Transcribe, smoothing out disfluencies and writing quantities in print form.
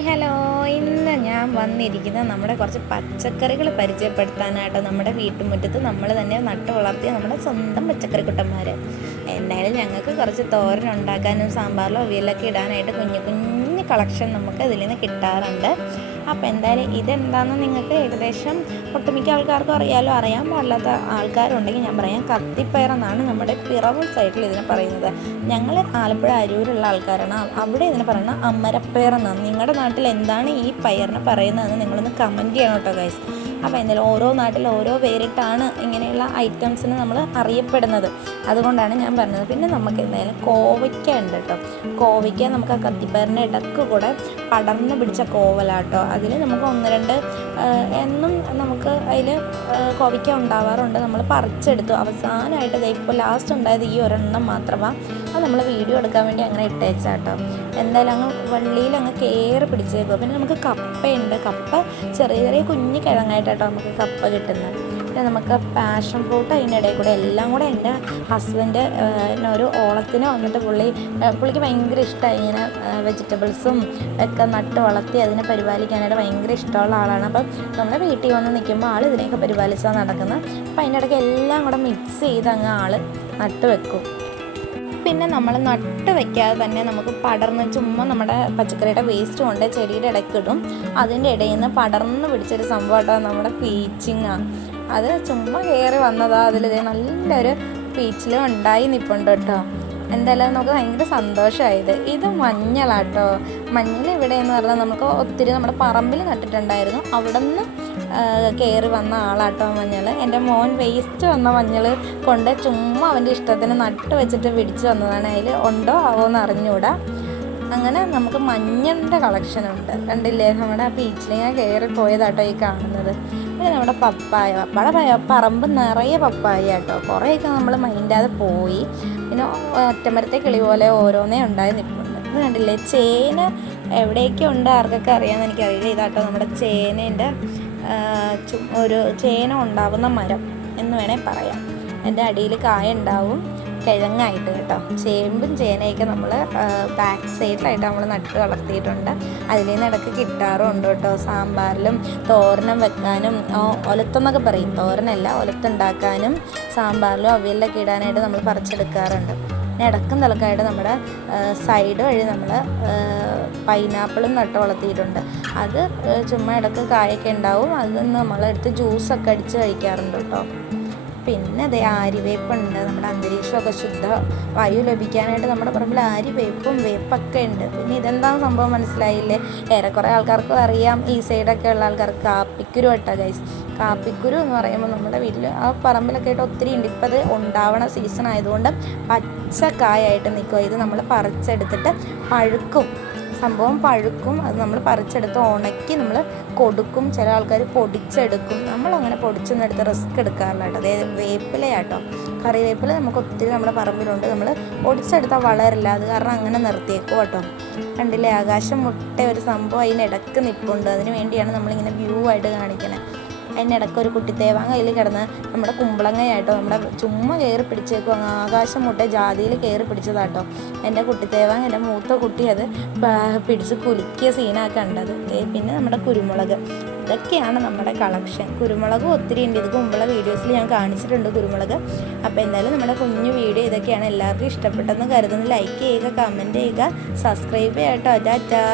Hi hello. ഇന്ന് ഞാൻ വന്നിരിക്കുന്നത് നമ്മുടെ കുറച്ച് പച്ചക്കറികൾ പരിചയപ്പെടുത്താനായിട്ട്. നമ്മുടെ വീട്ടുമുറ്റത്ത് നമ്മൾ തന്നെ നട്ട് വളർത്തിയ നമ്മുടെ സ്വന്തം പച്ചക്കറി കുട്ടന്മാർ. എന്തായാലും ഞങ്ങൾക്ക് കുറച്ച് തോരൻ ഉണ്ടാക്കാനും സാമ്പാറിലോ അവിയലൊക്കെ ഇടാനായിട്ട് കുഞ്ഞു കുഞ്ഞു കളക്ഷൻ നമുക്ക് ഇതിൽ നിന്ന് കിട്ടാറുണ്ട്. അപ്പോൾ എന്തായാലും ഇതെന്താണെന്ന് നിങ്ങൾക്ക് ഏകദേശം ഒട്ടുമിക്ക ആൾക്കാർക്കും അറിയാമല്ലോ. അറിയാൻ പാടില്ലാത്ത ആൾക്കാരുണ്ടെങ്കിൽ ഞാൻ പറയാം. കത്തിപ്പയർ എന്നാണ് നമ്മുടെ പിറവം സൈഡിൽ ഇതിനെ പറയുന്നത്. ഞങ്ങൾ ആലപ്പുഴ അരൂരുള്ള ആൾക്കാരാണ്. അവിടെ ഇതിനെ പറയുന്നത് അമരപ്പയർ എന്നാണ്. നിങ്ങളുടെ നാട്ടിൽ എന്താണ് ഈ പയറിന് പറയുന്നതെന്ന് നിങ്ങളൊന്ന് കമൻറ്റ് ചെയ്യണം കേട്ടോ ഗൈസ്. അപ്പോൾ എന്തായാലും ഓരോ നാട്ടിൽ ഓരോ പേരിട്ടാണ് ഇങ്ങനെയുള്ള ഐറ്റംസിന് നമ്മൾ അറിയപ്പെടുന്നത്. അതുകൊണ്ടാണ് ഞാൻ പറഞ്ഞത്. പിന്നെ നമുക്ക് എന്തായാലും കോവയ്ക്ക ഉണ്ട് കേട്ടോ. കോവയ്ക്ക നമുക്ക് ആ കത്തിപ്പയറിൻ്റെ ഇടക്ക് കൂടെ പടർന്ന് പിടിച്ച കോവലാട്ടോ. അതിൽ നമുക്ക് ഒന്ന് രണ്ട് എന്നും നമുക്ക് അതിൽ കോവയ്ക്ക ഉണ്ടാവാറുണ്ട്. നമ്മൾ പറിച്ചെടുത്തു. അവസാനമായിട്ട് ഇപ്പോൾ ലാസ്റ്റ് ഉണ്ടായത് ഈ ഒരെണ്ണം മാത്രമാണ്. അത് നമ്മൾ വീഡിയോ എടുക്കാൻ വേണ്ടി അങ്ങനെ ഇട്ടേച്ചാട്ടോ. എന്തായാലും അങ്ങ് വള്ളിയിൽ അങ്ങ് കയറി പിടിച്ചേക്കുക. പിന്നെ നമുക്ക് കപ്പയുണ്ട്. കപ്പ ചെറിയ ചെറിയ കുഞ്ഞ് കിഴങ്ങായിട്ടാട്ടോ നമുക്ക് കപ്പ കിട്ടുന്നത്. പിന്നെ നമുക്ക് പാഷൻ ഫ്രൂട്ട് അതിൻ്റെ ഇടയിൽ കൂടെ എല്ലാം കൂടെ എൻ്റെ ഹസ്ബൻഡ് ഒരു ഓളത്തിന് വന്നിട്ട് പുള്ളിക്ക് ഭയങ്കര ഇഷ്ടമായി ഇങ്ങനെ വെജിറ്റബിൾസും ഒക്കെ നട്ട് വളർത്തി അതിനെ പരിപാലിക്കാനായിട്ട് ഭയങ്കര ഇഷ്ടമുള്ള ആളാണ്. അപ്പം നമ്മുടെ വീട്ടിൽ വന്ന് നിൽക്കുമ്പോൾ ആൾ ഇതിനെയൊക്കെ പരിപാലിച്ചാണ് നടക്കുന്നത്. അപ്പം അതിൻ്റെ ഇടയ്ക്ക് എല്ലാം കൂടെ മിക്സ് ചെയ്ത് അങ്ങ് ആൾ നട്ട് വെക്കും. പിന്നെ നമ്മൾ നട്ട് വെക്കാതെ തന്നെ നമുക്ക് പടർന്ന് ചുമ്മാ നമ്മുടെ പച്ചക്കറിയുടെ വേസ്റ്റ് കൊണ്ട് ചെടിയുടെ ഇടയ്ക്കിടും. അതിൻ്റെ ഇടയിൽ നിന്ന് പടർന്ന് പിടിച്ചൊരു സംഭവമായിട്ടോ നമ്മുടെ പീച്ചിങ്ങാണ്. അത് ചുമ്മാ കയറി വന്നതാണ്. അതിൽ നല്ലൊരു പീച്ചിലും ഉണ്ടായി നിൽപ്പുണ്ട് കേട്ടോ. എന്തായാലും നമുക്ക് ഭയങ്കര സന്തോഷമായത്. ഇത് മഞ്ഞളാട്ടോ. മഞ്ഞൾ ഇവിടെയെന്ന് പറഞ്ഞാൽ നമുക്ക് ഒത്തിരി നമ്മുടെ പറമ്പിൽ നട്ടിട്ടുണ്ടായിരുന്നു. അവിടെ നിന്ന് കയറി വന്ന ആളാട്ടോ മഞ്ഞൾ. എൻ്റെ മോൻ വേസ്റ്റ് വന്ന മഞ്ഞൾ കൊണ്ട് ചുമ്മാ അവൻ്റെ ഇഷ്ടത്തിന് നട്ട് വെച്ചിട്ട് പിടിച്ച് വന്നതാണ്. അതിൽ ഉണ്ടോ ആവോ എന്ന് അറിഞ്ഞുകൂടാ. അങ്ങനെ നമുക്ക് മഞ്ഞളുടെ കളക്ഷനുണ്ട്. കണ്ടില്ലേ, നമ്മുടെ ആ പീച്ചിലിങ്ങനെ കയറി പോയതാട്ടോ ഈ കാണുന്നത്. പിന്നെ നമ്മുടെ പപ്പായ പറമ്പ് നിറയെ പപ്പായ കേട്ടോ. കുറേയൊക്കെ നമ്മൾ മൈൻഡാതെ പോയി. പിന്നെ ഒറ്റമരത്തെ കിളി പോലെ ഓരോന്നേ ഉണ്ടായി നിൽപ്പുണ്ട്. ഇത് കണ്ടില്ലേ, ചേന എവിടെയൊക്കെ ഉണ്ട് ആർക്കൊക്കെ അറിയാമെന്ന് എനിക്കറിയില്ല. ഇതാട്ടോ നമ്മുടെ ചേനേൻ്റെ ഒരു ചേന ഉണ്ടാവുന്ന മരം എന്ന് വേണേൽ പറയാം. എൻ്റെ അടിയിൽ കായ ഉണ്ടാവും കിഴങ്ങായിട്ട് കേട്ടോ. ചേമ്പും ചേനയൊക്കെ നമ്മൾ ബാക്ക് സൈഡിലായിട്ട് നമ്മൾ നട്ട് വളർത്തിയിട്ടുണ്ട്. അതിൽ നിന്ന് ഇടയ്ക്ക് കിട്ടാറുണ്ട് കേട്ടോ. സാമ്പാറിലും തോരനും വെക്കാനും ഒലത്തെന്നൊക്കെ പറയും. തോരനല്ല, ഒലത്തുണ്ടാക്കാനും സാമ്പാറിലും അവിയലിലൊക്കെ ഇടാനായിട്ട് നമ്മൾ പറിച്ചെടുക്കാറുണ്ട്. പിന്നെ ഇടക്കും തിളക്കായിട്ട് നമ്മുടെ സൈഡ് വഴി നമ്മൾ പൈനാപ്പിളും നട്ട് വളർത്തിയിട്ടുണ്ട്. അത് ചുമ്മാ ഇടക്ക് കായൊക്കെ ഉണ്ടാവും. അതിൽ നിന്ന് നമ്മളെടുത്ത് ജ്യൂസൊക്കെ അടിച്ച് കഴിക്കാറുണ്ട് കേട്ടോ. പിന്നെ അതേ ആര്യവേപ്പുണ്ട്. നമ്മുടെ അന്തരീക്ഷമൊക്കെ ശുദ്ധ വായു ലഭിക്കാനായിട്ട് നമ്മുടെ പറമ്പിൽ ആര്യവേപ്പും വേപ്പൊക്കെ ഉണ്ട്. പിന്നെ ഇതെന്താണെന്ന് സംഭവം മനസ്സിലായില്ലേ? ഏറെക്കുറെ ആൾക്കാർക്കും അറിയാം. ഈ സൈഡൊക്കെ ഉള്ള ആൾക്കാർക്ക് കാപ്പിക്കുരു കേട്ടോ ഗൈസ്. കാപ്പിക്കുരു എന്ന് പറയുമ്പോൾ നമ്മുടെ വീട്ടിൽ ആ പറമ്പിലൊക്കെ ആയിട്ട് ഒത്തിരി ഉണ്ട്. ഇപ്പം അത് ഉണ്ടാവണ സീസൺ ആയതുകൊണ്ട് പച്ചക്കായായിട്ട് നിൽക്കുക. ഇത് നമ്മൾ പറിച്ചെടുത്തിട്ട് പഴുക്കും. സംഭവം പഴുക്കും. അത് നമ്മൾ പറിച്ചെടുത്ത് ഉണക്കി നമ്മൾ കൊടുക്കും. ചില ആൾക്കാർ പൊടിച്ചെടുക്കും. നമ്മളങ്ങനെ പൊടിച്ചൊന്നും എടുത്ത് റിസ്ക് എടുക്കാറില്ല കേട്ടോ. അതായത് വേപ്പിലയാട്ടോ, കറിവേപ്പില നമുക്ക് ഒത്തിരി നമ്മുടെ പറമ്പിലുണ്ട്. നമ്മൾ പൊടിച്ചെടുത്താൽ വളരില്ല. അത് കാരണം അങ്ങനെ നിർത്തിയേക്കും കേട്ടോ. കണ്ടില്ലേ, ആകാശം മുട്ട ഒരു സംഭവം അതിനിടക്ക് നിൽപ്പുണ്ട്. അതിന് വേണ്ടിയാണ് നമ്മളിങ്ങനെ വ്യൂ ആയിട്ട് കാണിക്കുന്നത്. അതിനിടയ്ക്ക് ഒരു കുട്ടിത്തേവാങ്ങ അതിൽ കിടന്ന് നമ്മുടെ കുമ്പളങ്ങയായിട്ടോ നമ്മുടെ ചുമ്മാ കയറി പിടിച്ചേക്കും. ആകാശം മുട്ട ജാതിയിൽ കയറി പിടിച്ചതാട്ടോ എൻ്റെ കുട്ടിത്തേവാങ്ങ. എൻ്റെ മൂത്ത കുട്ടി അത് പിടിച്ച് കുലുക്കിയ സീനാണ് കണ്ടത്. പിന്നെ നമ്മുടെ കുരുമുളക്. ഇതൊക്കെയാണ് നമ്മുടെ കളക്ഷൻ. കുരുമുളകും ഒത്തിരി ഉണ്ട്. ഇത് മുമ്പുള്ള വീഡിയോസിൽ ഞാൻ കാണിച്ചിട്ടുണ്ട് കുരുമുളക്. അപ്പോൾ എന്തായാലും നമ്മുടെ കുഞ്ഞു വീഡിയോ ഇതൊക്കെയാണ്. എല്ലാവർക്കും ഇഷ്ടപ്പെട്ടെന്ന് കരുതുന്നു. ലൈക്ക് ചെയ്യുക, കമൻറ്റ് ചെയ്യുക, സബ്സ്ക്രൈബ് ചെയ്യുക കേട്ടോ. ടാറ്റാ.